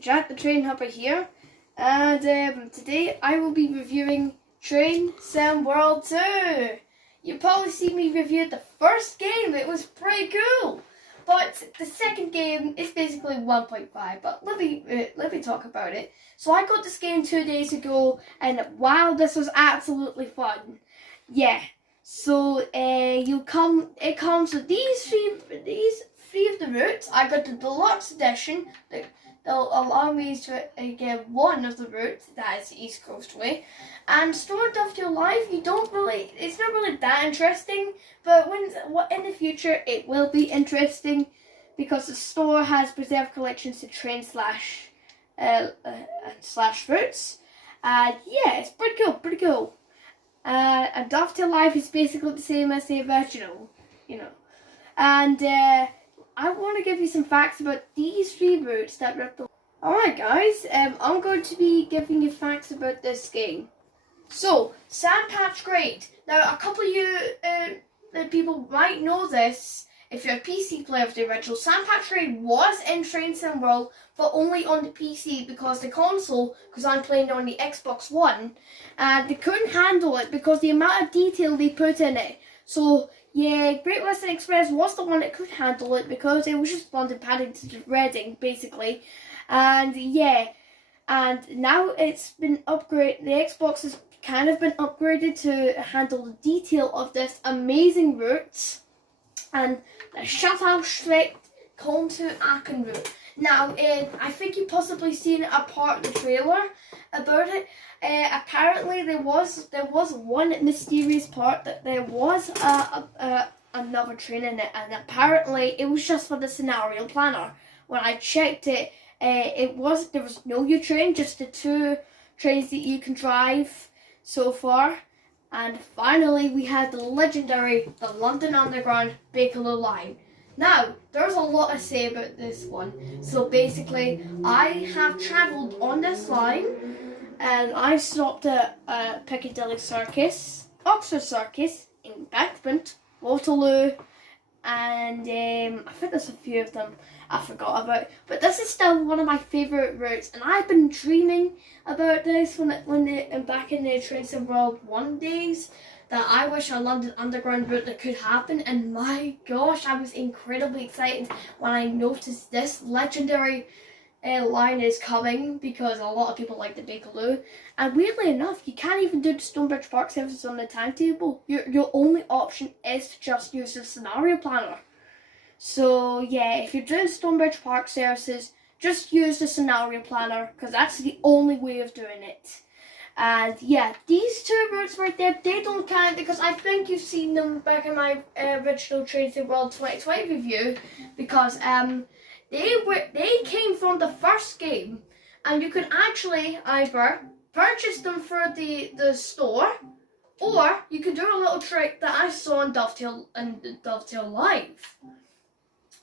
Jack the Train Hopper here, and today I will be reviewing Train Sim World 2. You probably seen me review the first game. It was pretty cool, but the second game is basically 1.5. But let me talk about it. So I got this game 2 days ago, and wow, this was absolutely fun. Yeah. So it comes with these three of the routes. I got the deluxe edition that'll allow me to get one of the routes, that is the East Coast way. And Stored Dovetail Live, it's not really that interesting, but in the future it will be interesting because the store has preserved collections to train slash routes. Yeah, it's pretty cool. And Dovetail Life is basically the same as the original, And I want to give you some facts about these three routes that ripped the... Alright guys, I'm going to be giving you facts about this game. So, Sandpatch Grade. Now, a couple of you people might know this if you're a PC player of the original. Sandpatch Grade was in Train Sim World, but only on the PC because the console, because I'm playing on the Xbox One, they couldn't handle it because the amount of detail they put in it. So, yeah, Great Western Express was the one that could handle it because it was just London Paddington to Reading, basically. And yeah, and now it's been upgraded. The Xbox has kind of been upgraded to handle the detail of this amazing route. And the Shuttlestrict Combe to Aachen route. Now, I think you've possibly seen a part of the trailer about it. Apparently, there was one mysterious part that there was another train in it, and apparently it was just for the scenario planner. When I checked it, there was no new train, just the two trains that you can drive so far. And finally, we had the London Underground Bakerloo line. Now, there's a lot to say about this one. So basically, I have travelled on this line, and I stopped at Piccadilly Circus, Oxford Circus, Embankment, Waterloo, and I think there's a few of them I forgot about. But this is still one of my favourite routes, and I've been dreaming about this back in the Train Sim World 1 days, that I wish a London Underground route that could happen, and my gosh, I was incredibly excited when I noticed this legendary line is coming, because a lot of people like the Bakerloo. And weirdly enough, you can't even do the Stonebridge Park services on the timetable. Your only option is to just use the scenario planner. So yeah, if you're doing Stonebridge Park services, just use the scenario planner, because that's the only way of doing it. And yeah, these two routes right there, they don't count because I think you've seen them back in my original Train Sim World 2020 review, because they came from the first game, and you can actually either purchase them for the store, or you can do a little trick that I saw in Dovetail Live.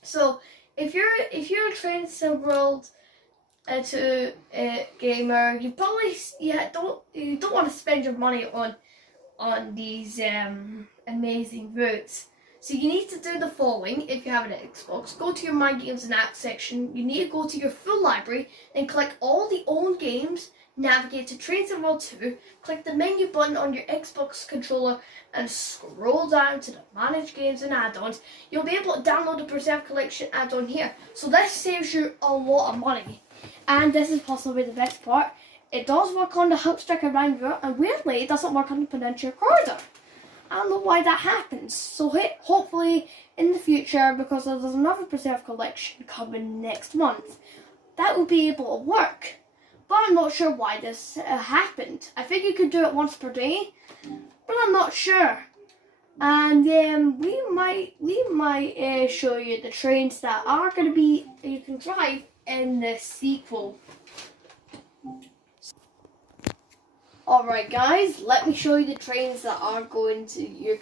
So if you're a Train Sim World gamer, you probably don't want to spend your money on these amazing routes. So you need to do the following. If you have an Xbox, go to your My Games and Apps section. You need to go to your full library and click all the owned games. Navigate to Train Sim World 2. Click the menu button on your Xbox controller and scroll down to the Manage Games and Add-ons. You'll be able to download the Preserve Collection add-on here. So this saves you a lot of money. And this is possibly the best part. It does work on the Hookstriker Rhine route, and weirdly, it doesn't work on the Peninsula Corridor. I don't know why that happens. So hopefully in the future, because there's another Preserve Collection coming next month, that will be able to work. But I'm not sure why this happened. I think you could do it once per day, but I'm not sure. And we might show you the trains that are going to be you can drive in the sequel. Alright guys, let me show you the trains that are you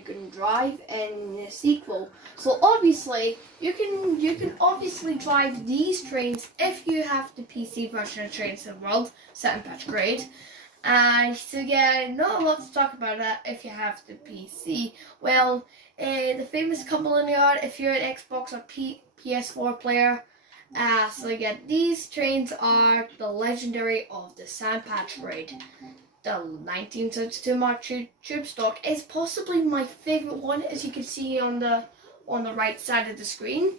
can drive in the sequel. So obviously you can obviously drive these trains if you have the PC version of Train Sim World, Sandpatch Grade. So yeah, not a lot to talk about that if you have the PC. Well, the famous couple in the yard, if you're an Xbox or PS4 player, So yeah, these trains are the legendary of the Sand Patch Parade. The 1972 Mark tube stock is possibly my favourite one, as you can see on the right side of the screen.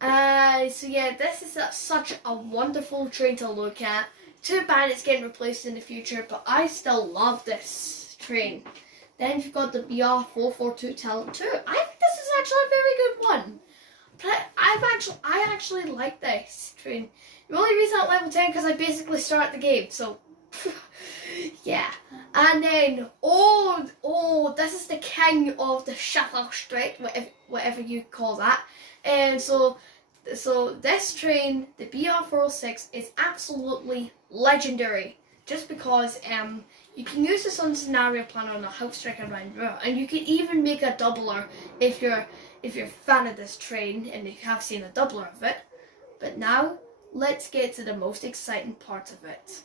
So yeah, this is such a wonderful train to look at. Too bad it's getting replaced in the future, but I still love this train. Then you've got the BR442 Talent 2. I think this is actually a very good one. I actually like this train. The only reason I level 10 because I basically start the game, so yeah. And then this is the king of the Shuffle Street, whatever you call that. And so this train, the BR406, is absolutely legendary. Just because you can use this on scenario plan on a house track around there, and you can even make a doubler if you're a fan of this train and you have seen a doubler of it. But now let's get to the most exciting part of it.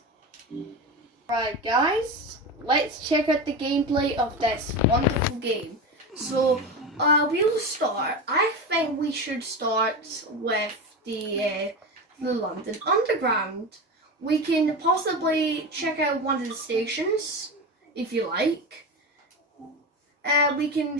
Right guys, let's check out the gameplay of this wonderful game. So we'll start. I think we should start with the London Underground. We can possibly check out one of the stations if you like.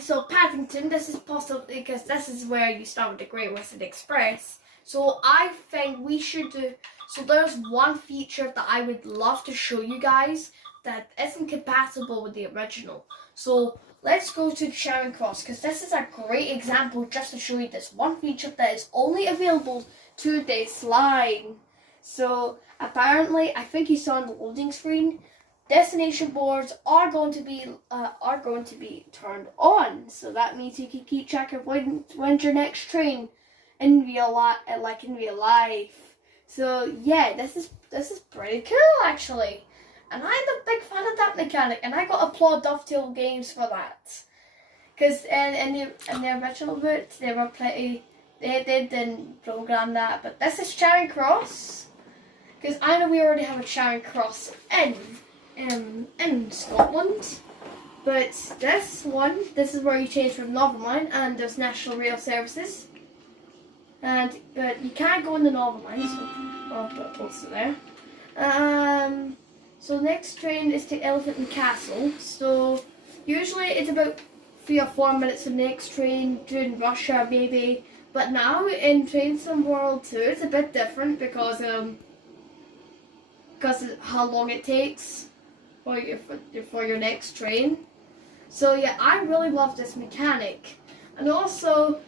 So Paddington, this is possible because this is where you start with the Great Western Express. So I think we should do, so there's one feature that I would love to show you guys that isn't compatible with the original. So let's go to Charing Cross, because this is a great example just to show you this one feature that is only available to this line. So apparently, I think you saw on the loading screen, destination boards are going to be turned on. So that means you can keep track of when's your next train in real life. So yeah, this is pretty cool actually, and I'm a big fan of that mechanic, and I got to applaud Dovetail Games for that, because in the original books they didn't program that, but this is Charing Cross, because I know we already have a Charing Cross in Scotland, but this is where you change from Northern Line, and there's National Rail Services. But you can't go in the Northern Line, so I'll put a poster there. So next train is to Elephant and Castle. So usually it's about 3 or 4 minutes of the next train during rush hour maybe. But now in Train Sim World 2 it's a bit different because of how long it takes for your next train. So yeah, I really love this mechanic. And also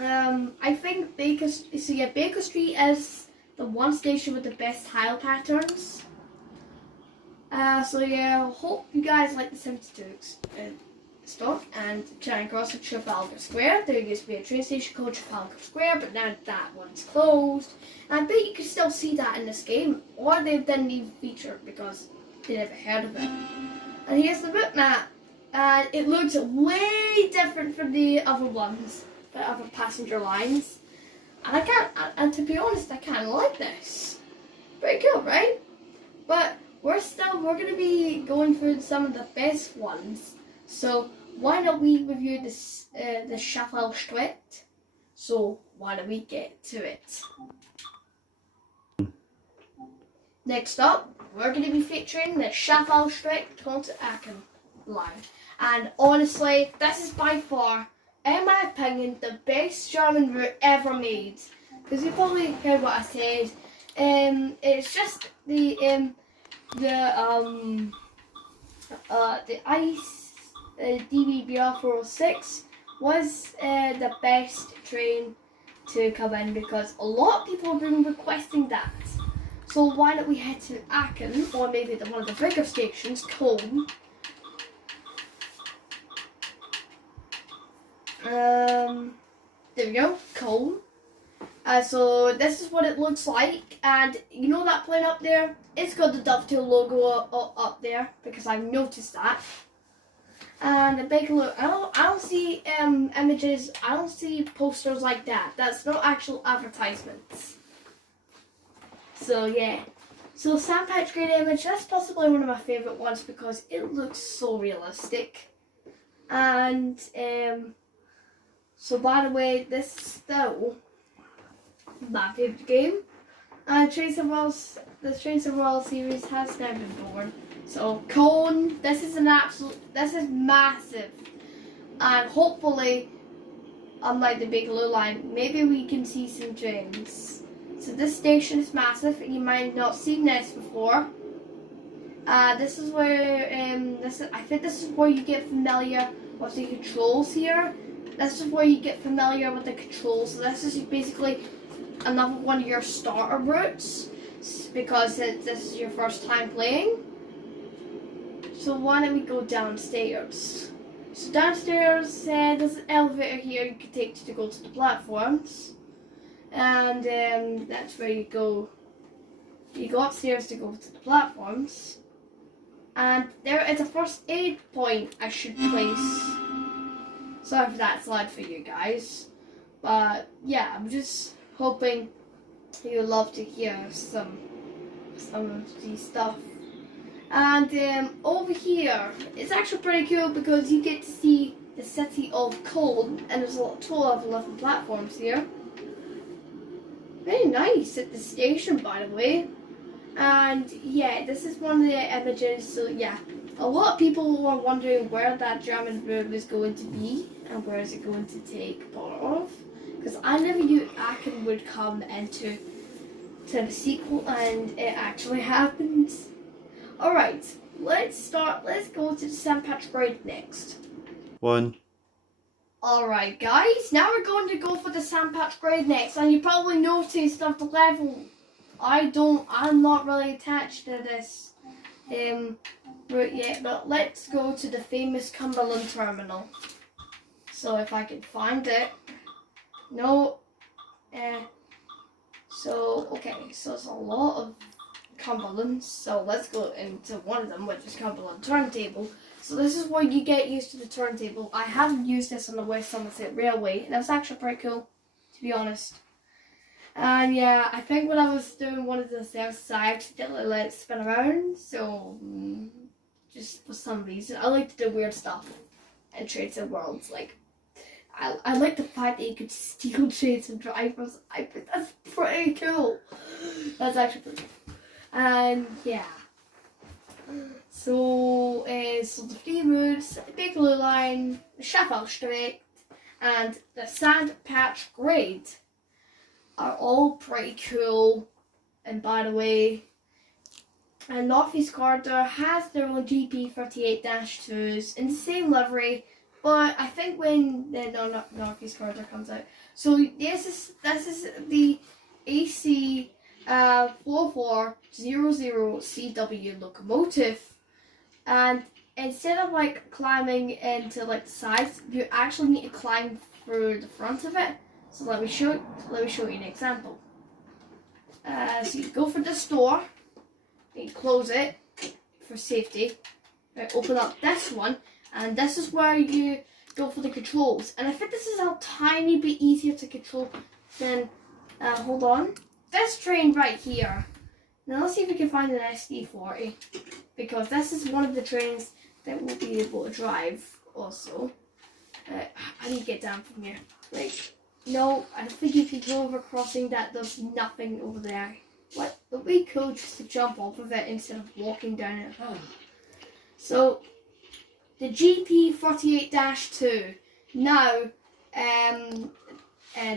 I think Baker Street is the one station with the best tile patterns. So yeah, hope you guys like the 72 stock. And Charing Cross at Trafalgar Square. There used to be a train station called Trafalgar Square, but now that one's closed. And I bet you can still see that in this game, or they didn't even feature it because they never heard of it. And here's the route map, and it looks way different from the other ones. The other passenger lines, and to be honest, I kind of like this. Pretty cool, right? But we're going to be going through some of the best ones. So why don't we review this the Shuffle Street? So why don't we get to it? Next up, we're going to be featuring the Shuffle Street to Aachen line, and honestly, this is by far, in my opinion, the best German route ever made. Because you probably heard what I said. It's just the ice DBBR 406 was the best train to come in, because a lot of people have been requesting that. So why don't we head to Aachen, or maybe one of the bigger stations, Cologne. There we go, Cologne. So this is what it looks like, and you know that plane up there? It's got the Dovetail logo up there, because I've noticed that. And a big look. I don't see images. I don't see posters like that. That's not actual advertisements. So yeah. So Sandpatch Great Image. That's possibly one of my favourite ones because it looks so realistic. And so by the way, this my favourite game. And the Trains of World series has now been born. So Cone, this is massive. And hopefully, unlike the Bakerloo line, maybe we can see some trains. So this station is massive, and you might not seen this before. This is where I think this is where you get familiar with the controls here. This is where you get familiar with the controls. So this is basically another one of your starter routes because this is your first time playing. So why don't we go downstairs? So downstairs, there's an elevator here you can take to go to the platforms, and that's where you go. You go upstairs to go to the platforms, and there is a first aid point I should place. Sorry for that slide for you guys, but yeah, I'm just hoping you love to hear some of these stuff. And over here, it's actually pretty cool because you get to see the city of Cone, and there's a total of 11 platforms here. Very nice at the station, by the way. And yeah, this is one of the images. So yeah, a lot of people were wondering where that German room is going to be and where is it going to take part of. Because I never knew Aachen would come into the sequel, and it actually happens. Alright, let's go to the St. Patrick's Parade next. 1. Alright guys, now we're going to go for the St. Patrick's Parade next, and you probably noticed of the level, I'm not really attached to this route yet, but let's go to the famous Cumberland Terminal. So if I can find it. No. Okay, so there's a lot of Cumberland, so let's go into one of them, which is Cumberland Turntable. So this is where you get used to the turntable. I haven't used this on the West Somerset Railway, and that's actually pretty cool, to be honest. And yeah, I think when I was doing one of the services, I accidentally let it spin around, so just for some reason. I like to do weird stuff in Trains and Worlds. Like, I like the fact that you could steal trains and drivers. I think that's pretty cool. That's actually pretty cool. And yeah, so the three routes, the Bakerloo line, the Sheffield Street, and the St. Patrick's Parade are all pretty cool. And by the way, and North East Corridor has their own GP38-2s in the same livery, but I think when the North East Corridor comes out, so this is the AC 4400CW locomotive, and instead of like climbing into like the sides, you actually need to climb through the front of it. So let me show you an example. So you go for this door, you close it for safety, right, open up this one, and this is where you go for the controls. And I think this is a tiny bit easier to control than, hold on, this train right here. Now let's see if we can find an SD40, because this is one of the trains that we'll be able to drive also. How do you get down from here? Like, no, I don't think you can go over crossing that. There's nothing over there. What? It would be cool just to jump off of it instead of walking down it. So, the GP48-2. Now,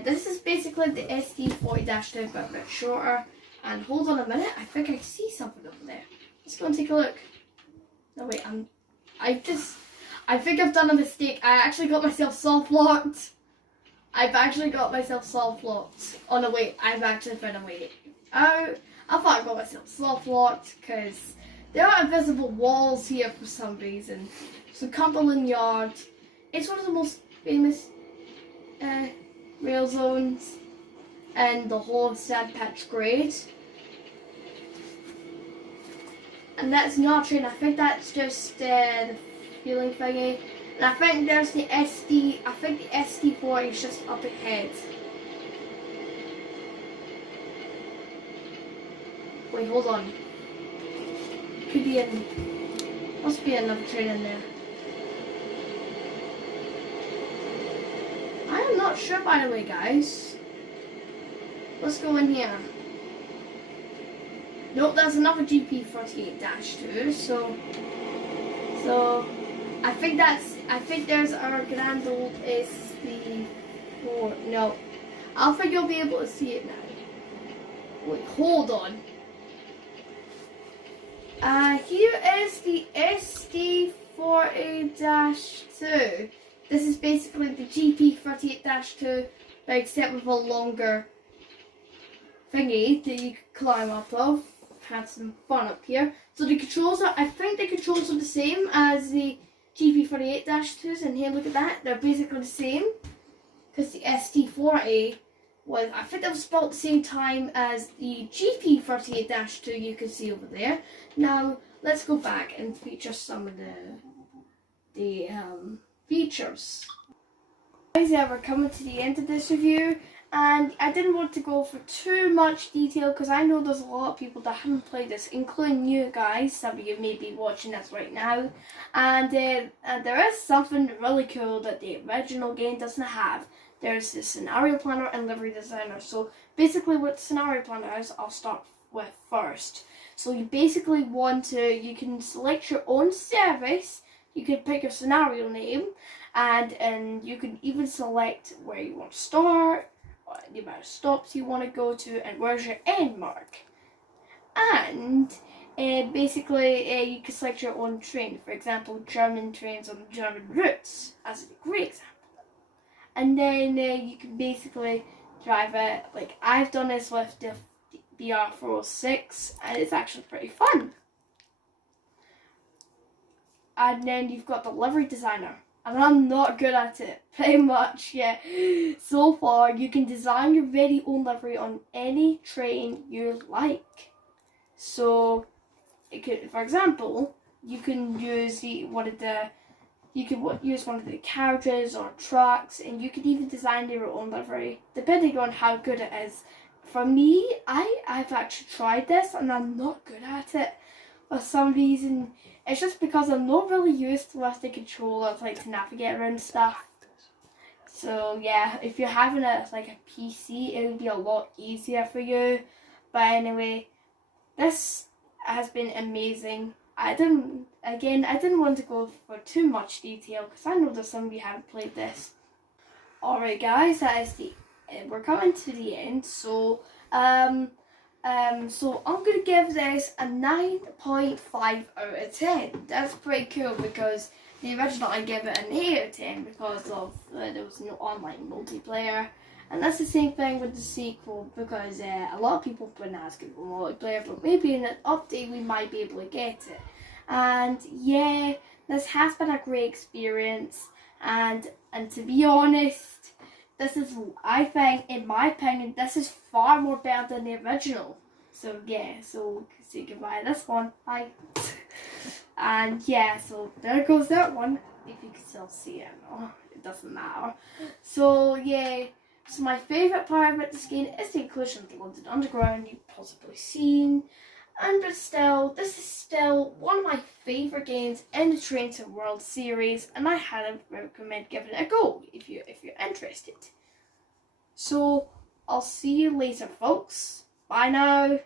this is basically the SD40-2, but a bit shorter. And hold on a minute, I think I see something over there. Let's go and take a look. No wait, I think I've done a mistake. I actually got myself soft locked. Oh no wait, I've actually been away. Oh, I thought I got myself soft locked because there are invisible walls here for some reason. So Cumberland Yard, it's one of the most famous rail zones in the whole of St. Patrick's Parade. And that's not a train, I think that's just the fueling thingy. And I think there's the SD, I think the SD40 is just up ahead. Wait, hold on. Could be must be another train in there. I am not sure, by the way, guys. let's go in here. Nope, that's another GP48-2. So I think there's our grand old SD4. No, I think you'll be able to see it now. Wait, hold on. Here is the SD40-2. This is basically the GP38-2, but except with a longer thingy that you can climb up of. Had some fun up here. So the controls are, I think the controls are the same as the GP48-2s, and here, look at that, they're basically the same. Because the SD40 was, I think that was spelled at the same time as the GP38-2 you can see over there. Now, let's go back and feature some of the features. Guys, yeah, we're coming to the end of this review, and I didn't want to go for too much detail because I know there's a lot of people that haven't played this, including you guys. Some of you may be watching this right now, and there is something really cool that the original game doesn't have. There's the scenario planner and livery designer. So basically what scenario planner is, I'll start with first. So you basically you can select your own service, you can pick your scenario name, and you can even select where you want to start, the amount of stops you want to go to, and where's your end mark. And basically you can select your own train. For example, German trains on German routes, as a great example. And then you can basically drive it, like I've done this with the BR406, and it's actually pretty fun. And then you've got the livery designer, and I'm not good at it, pretty much, yeah. So far, you can design your very own livery on any train you like. So, for example, you can use one of the carriages or trucks, and you can even design your own livery, depending on how good it is. For me, I've actually tried this, and I'm not good at it for some reason. It's just because I'm not really used to the controller, like to navigate around stuff. So yeah, if you're having a PC, it would be a lot easier for you. But anyway, this has been amazing. I didn't want to go for too much detail because I know that some of you haven't played this. Alright guys, we're coming to the end. So so I'm gonna give this a 9.5 out of 10. That's pretty cool because the original I gave it an 8 out of 10 because of there was no online multiplayer. And that's the same thing with the sequel because a lot of people have been asking for multiplayer, but maybe in an update we might be able to get it. And yeah, this has been a great experience, and to be honest, I think, in my opinion, this is far more better than the original. So yeah, so say goodbye to this one. Bye. And yeah, so there goes that one. If you can still see it, no, it doesn't matter. So yeah. So my favourite part about this game is the inclusion of the London Underground you've possibly seen. But still, this is still one of my favourite games in the Train to World series, and I highly recommend giving it a go if you're interested. So I'll see you later, folks. Bye now.